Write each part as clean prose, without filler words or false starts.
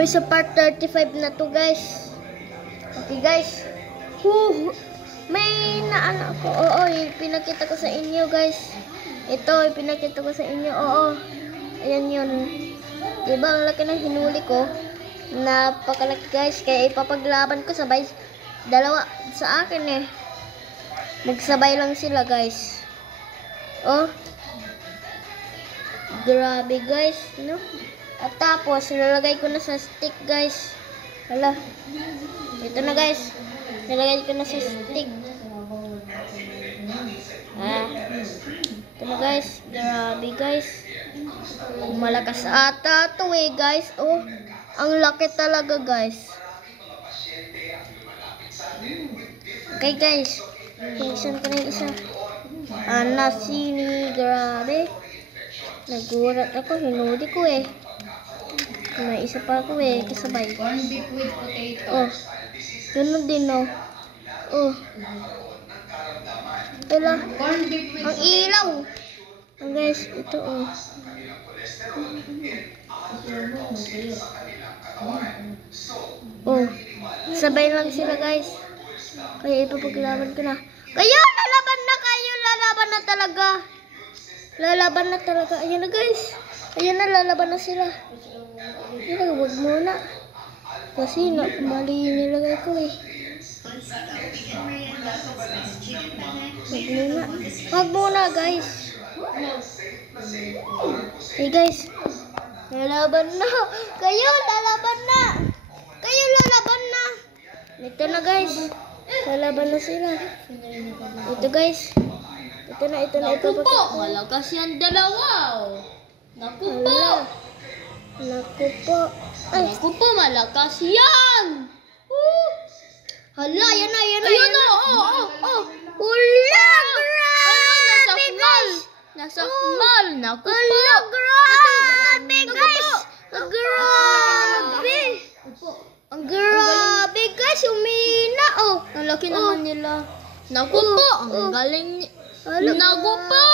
Sa part 35 na to, guys. Okay, guys. May naano ako. Oo, pinakita ko sa inyo, guys. Ito, pinakita ko sa inyo. Oo. Ayan yun. Diba, ang laki ng hinuli ko. Napakalaki, guys. Kaya ipapaglaban ko sabay. Dalawa sa akin eh. Magsabay lang sila, guys. Oh. Grabe, guys. No? At tapos, nilalagay ko na sa stick, guys. Hala. Ito na, guys. Nilalagay ko na sa stick. Ito na, guys. Grabe, guys. Malakas ata ito eh, guys. Oh, ang laki talaga, guys. Okay, guys. Tingnan ko na yung isa. Sini. Grabe. Nagulat ako. Hinuli ko eh. May isa pa ako eh, kasabay. Corn beef with potato. Oh. Ganun din oh. Oh. Ito Corn beef with ang ilaw. Oh, guys, ito oh. Oh. Sabay lang sila, guys. Kaya ipapaglaban ko na. Kayo, lalaban na kayo. Lalaban na talaga. Lalaban na talaga. Ayan na, guys. Ayan na, lalaban na sila. Ayan, huwag muna. Kasi mali yung nilagay ko eh. Huwag muna. Huwag muna, guys. Okay, guys. Lalaban na. Kayo, lalaban na. Kayo, lalaban na. Ito na, guys. Lalaban na sila. Ito, guys. Ito na. Naku po, malakas yan dalawa. Naku po. Naku po. Ay. Naku po, malakas yan. Hala, yan na. Ayun na, oh. Hala, grabe, guys. Nasa mall. Naku po. Hala, grabe, guys. Grabe. Ang grabe, guys. Umina, oh. Ang laki naman nila. Naku po, ang galing. Naku po.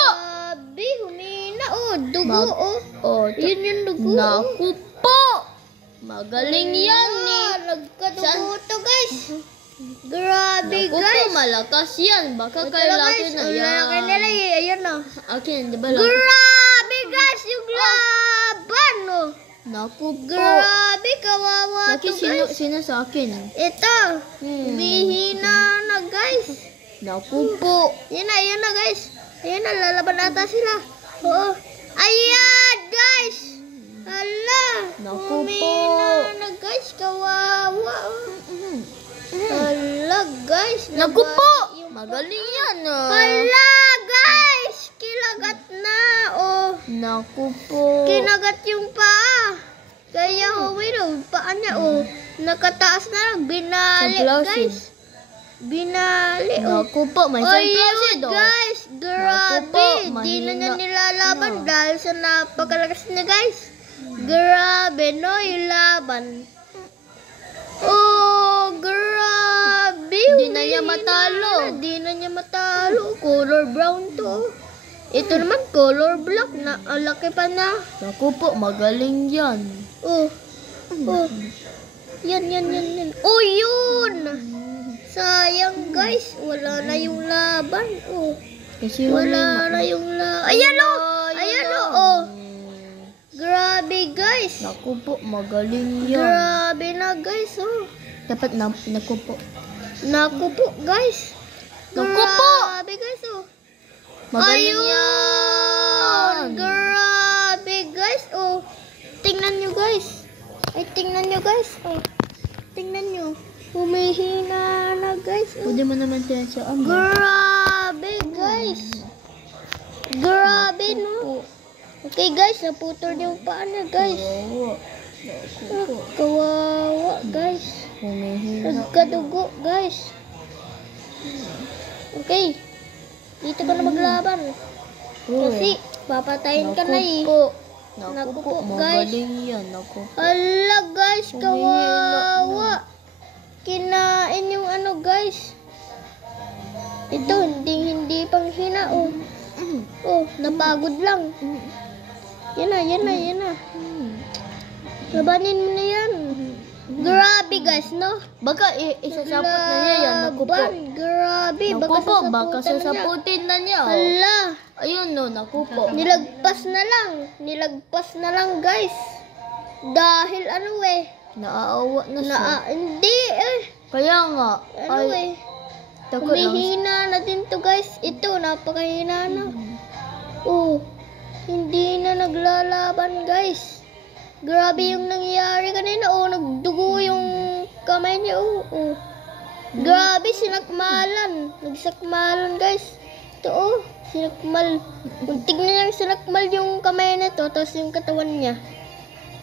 Grabe, humina, oh. Dugo, oh. Oh, Yun yung dugo. naku po. Magaling yan eh. Nagkadugo to, guys. Grabe, Naku po, guys. malakas yan. Baka Ito kay na, laki guys. na Ang yan. laki nila eh. Ayan na. Akin, di ba laki? Grabe, guys. Yung laban, oh. Naku po. Grabe, kawawa Laki, to, guys. sino sa akin? Ito. Bihina na, guys. Naku po. Yan na, guys. Ayan na, lalaban ata sila. Oo. Ayan, guys. Hala. Naku Humina na, guys. Kawawa. Hala, guys. Naku po. Yung Magaling yan ah. Hala, guys. Kinagat na, oh. Naku po. Kinagat yung paa. Kaya, paa niya, oh. Nakataas na lang. Binali, Sunflower guys. Binali, oh. Naku po, may sunflower Ayun, oh. guys. Grabe. Naku po, Di na niya mahina. nilalaban dahil sa napakalakas niya, guys. Grabe, no? Yung laban. Oh, grabe. Di na niya matalo. Di na niya matalo. Color brown to. Ito naman, color black na. Ang laki pa na. Naku po, magaling yan. Oh. Oh. Yan. Oh, yun. Sayang, guys. Wala na yung laban. Oh. Kasi Wala na yung laban. Ayan, oh. Ayan, oh. Grabe, guys. Naku po, magaling yan. Grabe na, guys. Oh. Dapat naku po. Naku po, guys. Naku po. Grabe, guys. Oh. Magaling Ayun. yan. Grabe, guys. Oh. Tingnan nyo, guys. Ay, tingnan nyo, guys. Oh. Tingnan nyo. Humihina na, guys. Oh. Pwede mo naman siya sa Grabe, guys. Grabe, no? Okay, guys. Naputol yung paa niya, guys. Kawawa, guys. Humihina. Nagkadugo, guys. Okay. Dito ka na maglaban. Kasi, papatayin ka na eh. Naku po, guys. magaling yan. Naku po. Hala, guys. Kawawa. Kinain yung ano, guys. Ito, hindi pang hina, oh. Oh, napagod lang. Yan na. Labanin mo na yan. guys, no? Baka isasapot na niya yan. Naku po. Laban, grabe. Naku po, baka sasaputan na niya. sasaputin na niya. Oh. Hala. Ayun no, naku po. Nilagpas na lang guys. Dahil ano eh. Naaawa na siya. Hindi eh. Kaya nga. Ano eh. Takot lang. Humihina na din to guys. Ito, napakahina na. Oh, hindi na naglalaban guys. Grabe yung nangyari kanina. Oh, nagdugo yung kamay niya. Oh. Grabe, sinakmalan. Nagsakmalan guys. Ito oh, sinakmal. Muntik na niyang sinakmal yung kamay na to. Tapos yung katawan niya.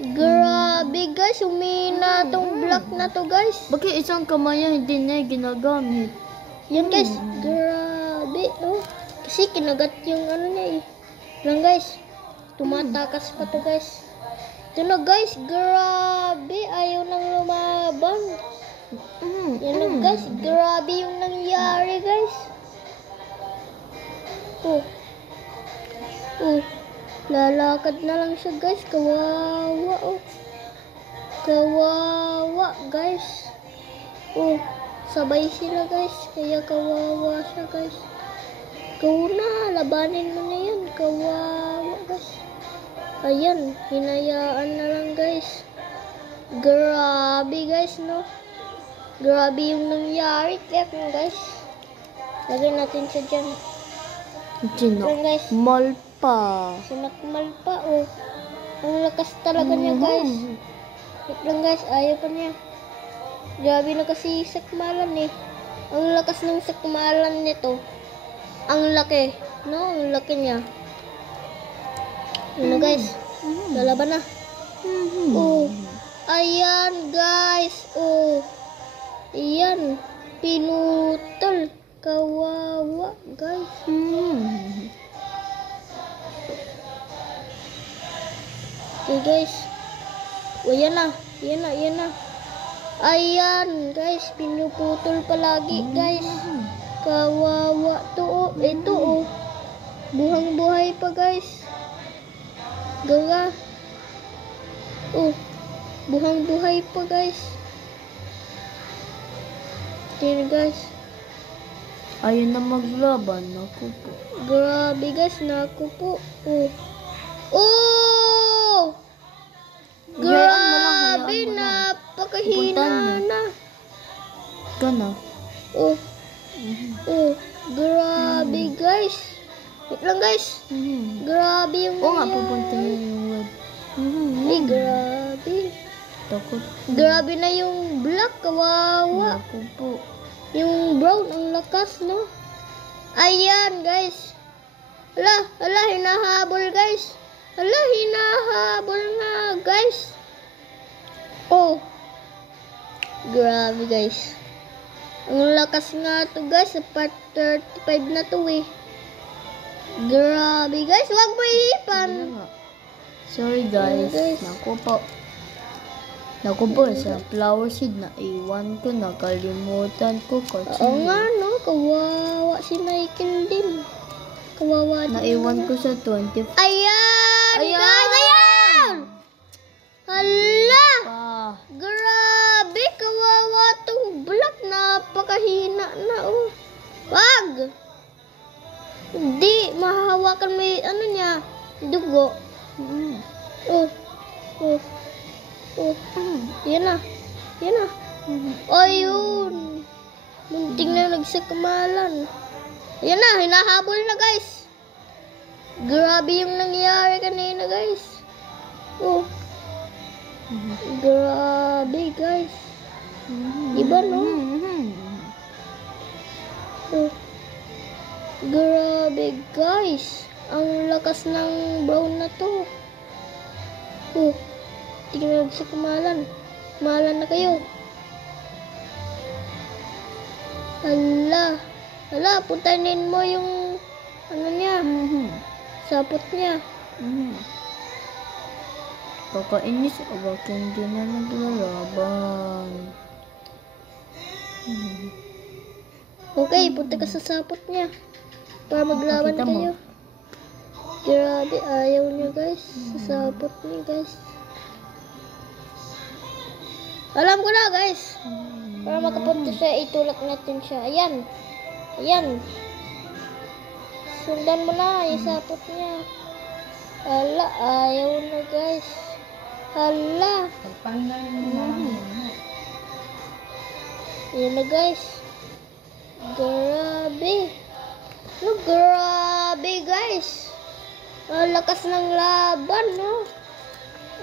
Grabe guys, humina tong block na to guys. Bakit isang kamay niya hindi na ginagamit? Yan guys, grabe. Oh. Kasi kinagat yung ano niya eh. Lang guys, tumatakas pa to guys. Ito na guys, grabe. Ayaw nang lumaban. Yan na guys, grabe yung nangyari guys. Oh. Lalakad na lang siya guys. Kawawa oh. Kawawa guys. Oh. Sabay sila guys. Kaya kawawa siya guys. Ikaw na. Labanin mo na yan. Kawawa guys. Ayan. Hinayaan na lang guys. Grabe guys no. Grabe yung nangyari. Kaya guys. Lagyan natin siya dyan. Sinakmal pa. Sinakmal pa oh. Ang lakas talaga niya guys. Wait lang guys. Ayaw pa niya. Grabe na kasi sakmalan eh. Ang lakas ng sakmalan nito. Ang laki. No? Ang laki niya. Ano guys? Lalaban na. Oh. Ayan guys. Oh. Ayan. Pinutol. Kawawa guys. Okay guys. Oh, yan na. Yan na. Ayan guys, pinuputol palagi guys. Kawawa to oh. Ito oh. Buhang-buhay pa guys. Gawa. Oh. Buhang-buhay pa guys. Ito guys. Ayun na maglaban. Naku po. Grabe guys, naku po. Oh. Oh! Grabe, napakahina na. Kana. Oh. Grabe guys. Wait lang guys. Grabe yung Oo nga, pupunta na yung web. Ay, grabe. Takot. Grabe na yung black, kawawa. Naku po. Yung brown, ang lakas, no? Ayan, guys. Hala, hinahabol, guys. Hala, hinahabol nga, guys. Oh. Grabe, guys. Ang lakas nga to, guys. Sa part 35 na to, eh. Grabe, guys. Huwag mo ihipan. Sorry, guys. Guys. Naku po, sa flower seed na iwan ko, nakalimutan ko kasi Oo nga, no? Kawawa si Michael din. Kawawa din. naiwan ko sa 25. Ayan! Ayan! Guys, ayan! Hala! Ah, Grabe! Kawawa tong black. Napakahina na, oh. Wag! Hindi. Mahahawakan mo yung ano niya. Dugo. Oh. Yan na. Ayun. Munting na nagsakamalan. Yan na, hinahabol na guys. Grabe yung nangyari kanina guys. Oh. Grabe guys. Diba no? Oh. Grabe guys. Ang lakas ng brown na to. Oh. Tingnan mo sa kumalan. Kumalan na kayo. Hala, puntanin mo yung ano niya. Sapot niya. kakainis. Bakit hindi na naglalaban? Okay, punta ka sa sapot niya. Para maglaban Pakita mo. kayo. Grabe, ayaw niyo guys. Sa sapot niya guys. Alam ko na, guys. Para makapunta siya, itulak natin siya. Ayan. Ayan. Sundan mo na, isapot niya. Hala, ayaw na, guys. Hala. Ayan na, guys. Grabe. No, grabe, guys. Ang lakas ng laban, no?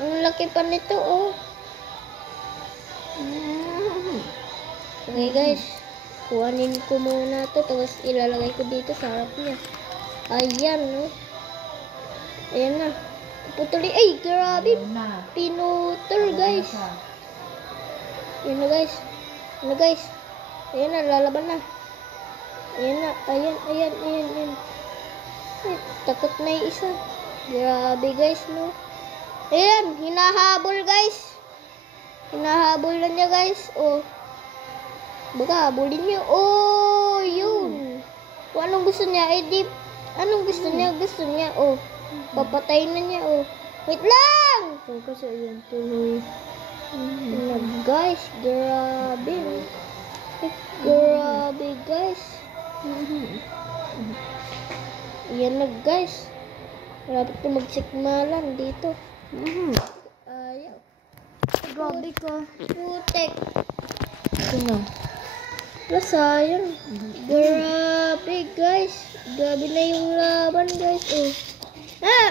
Ang laki pa nito, oh. Okay, guys. Kuhanin ko muna to, tapos ilalagay ko dito sa harap niya. Ayan, no? Ayan na. Putuli. Ay, grabe. Pinutol, guys. Ayan na, guys. Ayan na, guys. Ayan na, lalaban na. Ayan na. Ayan. Ay, takot na yung isa. Grabe, guys, no? Ayan, hinahabol, guys. Hinahabol na niya, guys. Oh. Baka habulin niyo. Oh, yun. Kung anong gusto niya, eh di, anong gusto niya? Gusto niya, oh. Papatay na niya, oh. Wait lang! So, kasi ayan, tuloy. Guys, grabe. Grabe, guys. Ayan na, guys. Malapit na magsikmalan dito. Ayaw. Grabe ka. Putek. Ito na. Wala, sayang. Grabe, guys. Grabe na yung laban, guys. Oh. Ah!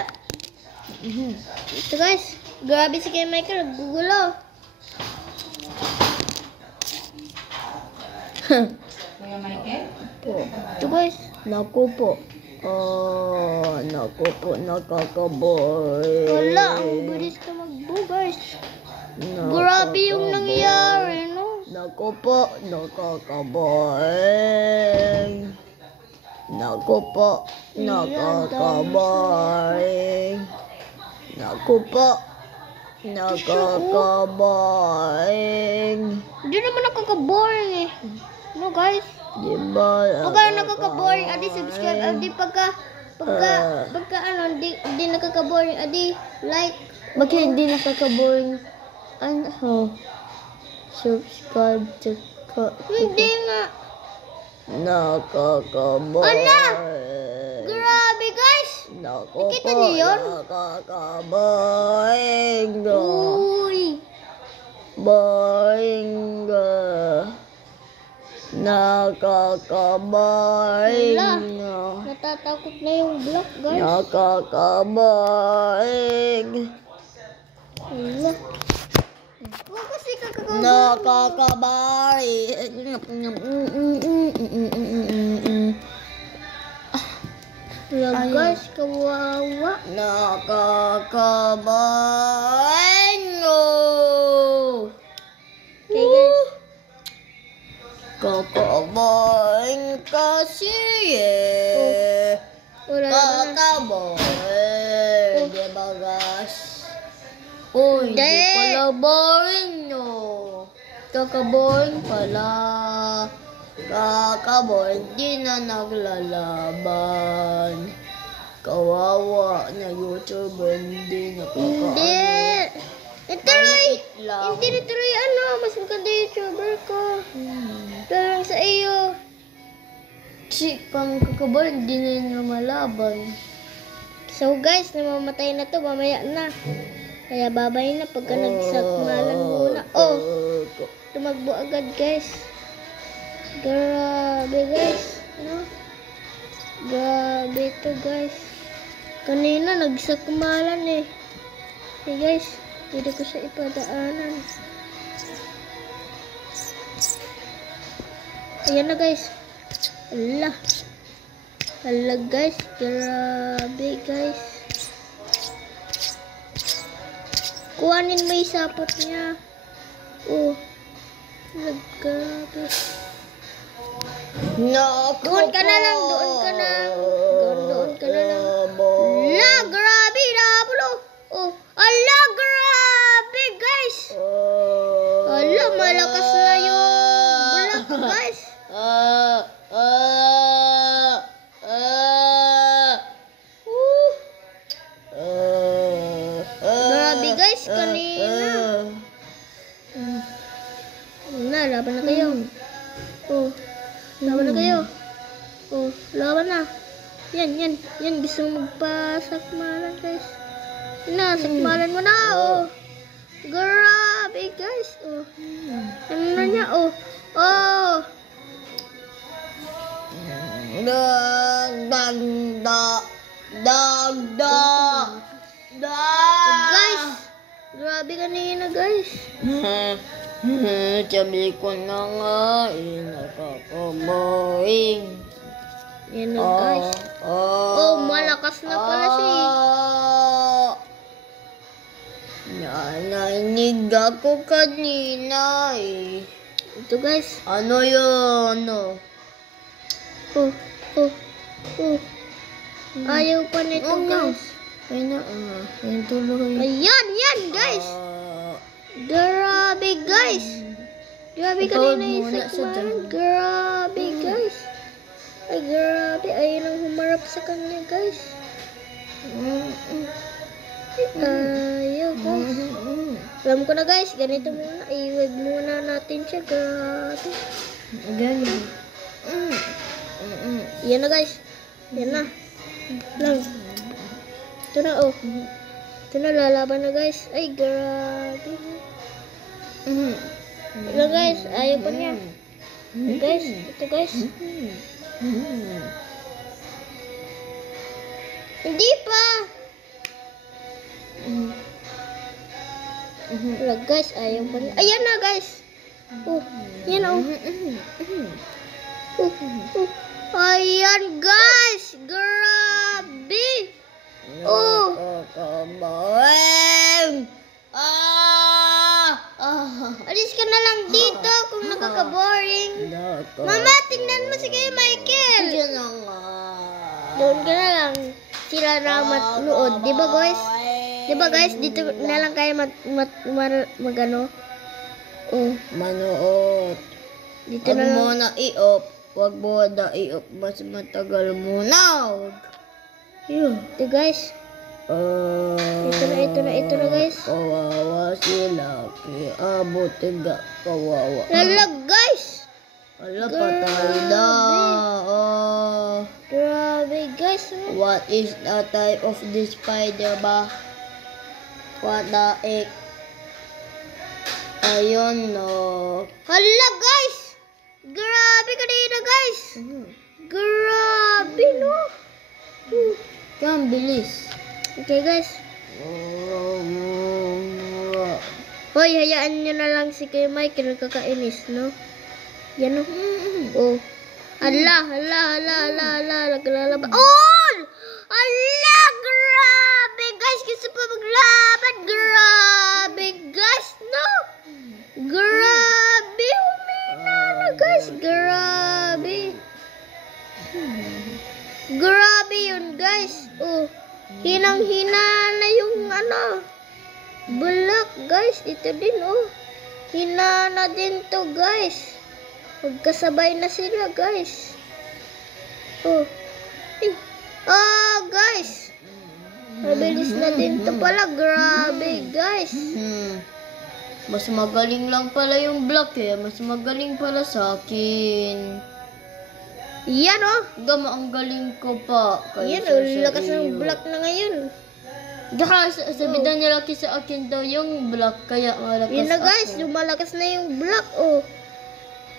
Ito, guys. Grabe si Kuya Michael. Gugulo. Kuya Michael? Ito, guys. Naku po. Naku po. Nakakaboy. Wala. Ang bilis ka magbo, guys. Grabe yung nangyari, no? Naku po. Nakakaboy. Naku po. Nakakaboy. Naku po. Nakakaboring. Hindi naman nakakaboring eh. No, guys? Diba? Pagka nakakaboring, adi subscribe. Adi pagka hindi nakakaboring. Adi like. Bakit hindi nakakaboring? Ano? Subscribe to hindi nga. Nakakaboring. Ala! Grabe, guys! Nakita niyo yun? Nakakaboring. Uy! Boring. Nakakaboring. Wala. Natatakot na yung block, guys. Nakakaboring. Wala. Huwag kasi kakakaboring. Nakakaboring. Wala, guys, kawawa. Nakakaboring. Okay, guys. Kakaboring kasi eh. Kakaboring. Diba, guys? Uy, di pala boring, no. Kakaboring pala. Kakaboring, di na naglalaban. Kawawa na YouTuber, hindi nakakaano. Hindi natuloy ano, mas maganda YouTuber ko. Pero sa iyo, pang kakaboring, di na yung lumalaban. So guys, namamatay na to, mamaya na. Kaya babay na pagka nagsakmalan muna. Oh, tumakbo agad, guys. Grabe, guys. No? Grabe to, guys. Kanina nagsakmalan eh. Okay, guys. Hindi ko siya ipadaanan. Ayan na, guys. Ala. Ala, guys. Grabe, guys. Kuhanin mo yung sapot niya. Oh. Grabe. Doon ka na lang. Doon ka na lang. La, grabe. Nabulo. Oh. Ala, grabe, guys. Ala, malakas na yung block, guys. Grabe, guys, kanina. Na, laban na kayo. Oh, laban na kayo. Oh, laban na. Yan. Gusto mo magpasakmalan, guys. Yan na, sakmalan mo na, oh. Grabe, guys. Oh. Ano na niya, oh. Oh. Guys, grabe kanina, guys. Sabi ko na nga, nakakaboring. Yan na, guys. Oh, malakas na pala siya. Nainig ako kanina eh. Ito, guys. Ano yun? Ano? Oh. Ayaw pa nito, guys. Ay na, ayun tuloy. Ayan, guys. Grabe, guys. Grabe kanina yung sakmalan. Grabe, guys. Ay, grabe. Ayun ang humarap sa kanya, guys. Ayaw, guys. Alam ko na, guys. Ganito muna. I-wave muna natin siya. Grabe. Ganyan. Yan na, guys. Yan na. Lang. Ito na, oh. Ito na, lalaban na, guys. Ay, grabe. Ito, guys. Ayaw pa niya. Ito, guys. Ito, guys. Hindi pa. Wala, guys. Ayaw pa niya. Ayan na, guys. Oh, yan, oh. Ayan, guys. Grabe. Oh. Alis ka na lang dito kung nakaka-boring. Mama, tingnan mo si Kuya Michael. Doon ka na lang. Sila na manood. Diba, guys? Diba, guys? Dito na lang kayo magano. Oh. Manood. Dito Huwag na lang. mo na i-off. Huwag mo na i-off. Mas matagal muna. Yun. Ito, guys. Ito na, guys. Kawawa sila. Abot tiga. Kawawa. Lalag, guys. Wala, patay na. Grabe, guys. What is the type of this spider ba? What the heck? Ayun, no. Hala, guys. Grabe kanina, guys. Grabe, no. Yan, bilis. Okay, guys. Hoy, hayaan nyo na lang si Kuya Michael kakainis, no? Yan, no? Oh. Hala. Naglalaba. Oh! Hala, grabe, guys. Gusto pa maglaban. Grabe, guys, no? Grabe, humina na, guys. Grabe. Grabe yun, guys. Oh. Hinang-hina na yung bulak, guys. Ito din, oh. Hina na din to, guys. Magkasabay na sila, guys. Oh. Guys. Mabilis na din to pala. Grabe, guys. Mas magaling lang pala yung black eh. Mas magaling pala sa akin. Yan, oh. Gama, ang galing ko pa. Yan, oh. Lakas ng black na ngayon. Daka, sabitan niya laki sa akin daw yung black. Kaya malakas Yan na, guys. ako. Lumalakas na yung black, oh.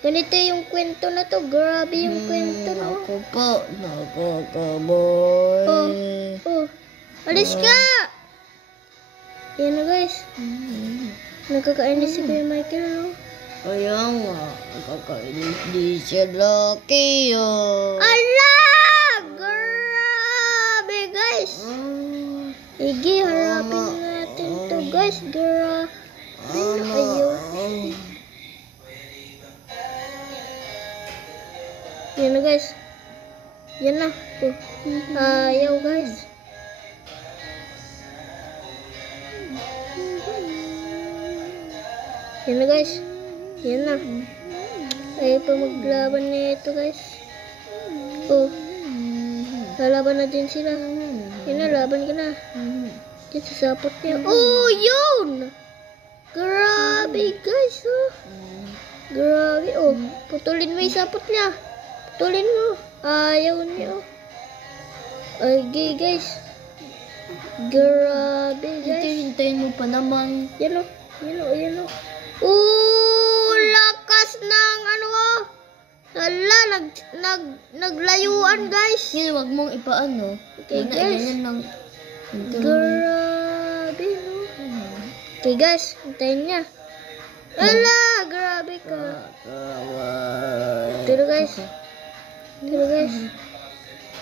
Ganito yung kwento na to. Grabe yung kwento na, oh. Ako po, nakakaboy. Oh. Alis ka! Yan na, guys. Nagkakainis si Kuya Michael, no? Kaya nga, nakakainis di siya laki yun. Ala! Grabe, guys. Sige, harapin natin to, guys. Grabe na kayo. Yan na, guys. Yan na. Oh. Ayaw, guys. Yan na, guys. Yan na. Ayaw pa maglaban na ito, guys. Oh. Lalaban na din sila. Yan na, laban ka na. Yan, sasapot niya. Oh, yun! Grabe, guys, oh. Putulin mo yung sapot niya. Putulin mo. Ayaw niyo. Ay, guys. Grabe, guys. Hintayin mo pa naman. Yan o. Lakas ng ano o. Hala, naglayuan, guys. Ngayon, wag mong ipaano. Okay, guys. Ganyan lang. Grabe, no? Okay, guys. Hintayin niya. Hala, grabe ka. Turo, guys.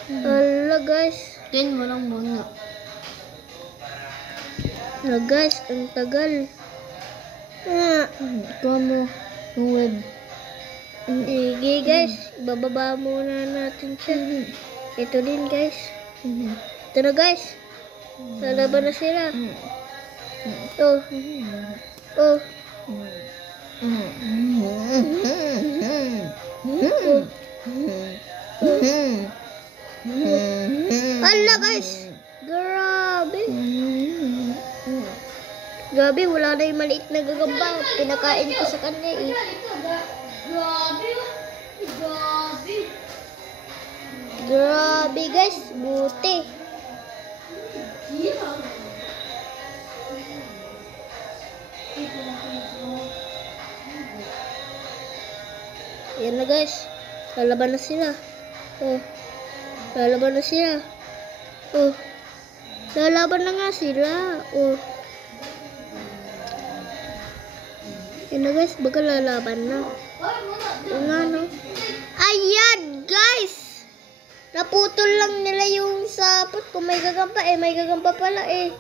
Hala, guys. Hintayin mo lang muna. Hala, guys. Ang tagal. Ikaw mo. Yung web. Sige, guys. Bababa muna natin siya. Ito din, guys. Ito na, guys. Lalaban na sila. Oh. Hala, guys. Grabe. Grabe, wala na yung maliit na gagamba. Pinakain ko sa kanya eh. Grabe, guys. Buti. Yan na, guys. Lalaban na sila. Oh. Lalaban na sila. Oh. Lalaban na nga sila. Oh. Yan na, guys. Baka lalaban na. Yung nga, no? Ayan, guys! Naputol lang nila yung sapot. Kung may gagamba, may gagamba pala eh.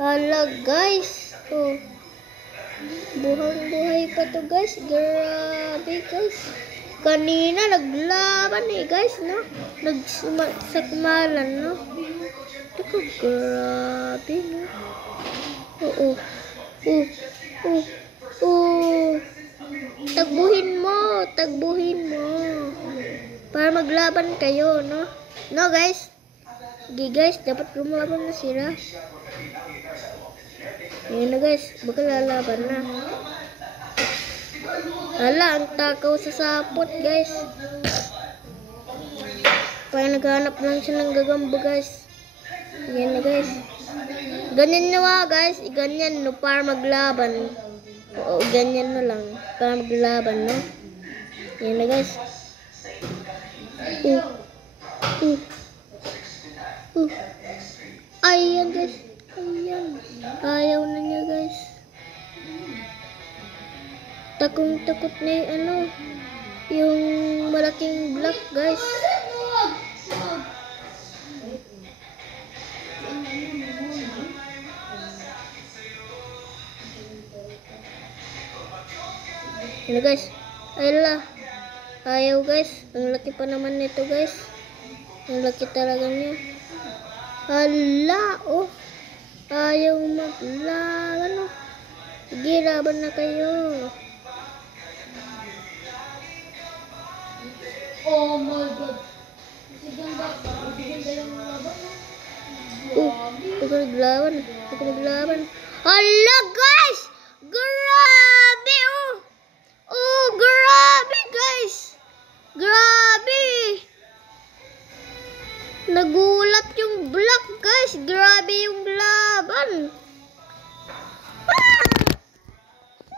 Hala, guys. Oh. Buhang-buhay pa to, guys. Grabe, guys. Kanina, naglaban eh, guys, no? Nagsakmalan, no? Ito, grabe, no? Oo. Tagbuhin mo. Para maglaban kayo, no? No, guys? Sige, guys, dapat lumalaban na sila. Ayan na, guys. Baka lalaban na. Hala, ang takaw sa sapot, guys. Parang naghanap lang siya ng gagamba, guys. Ayan na, guys. Ganyan na, guys. Ganyan, no? Para maglaban. Oo, ganyan na lang. Para maglaban, no? Ayan na, guys. Ayan, guys. Ayan. Ayaw na niya, guys. Takot na yung ano. Yung malaking block, guys. Ano, guys? Ayaw, guys. Ang laki pa naman nito, guys. Ang laki talaga niya. Hala, oh. Ayaw maglaban, oh. Sige, laban na kayo. Oh my God. Sige yung laban. Huwag naglaban. Hala, guys! Girl!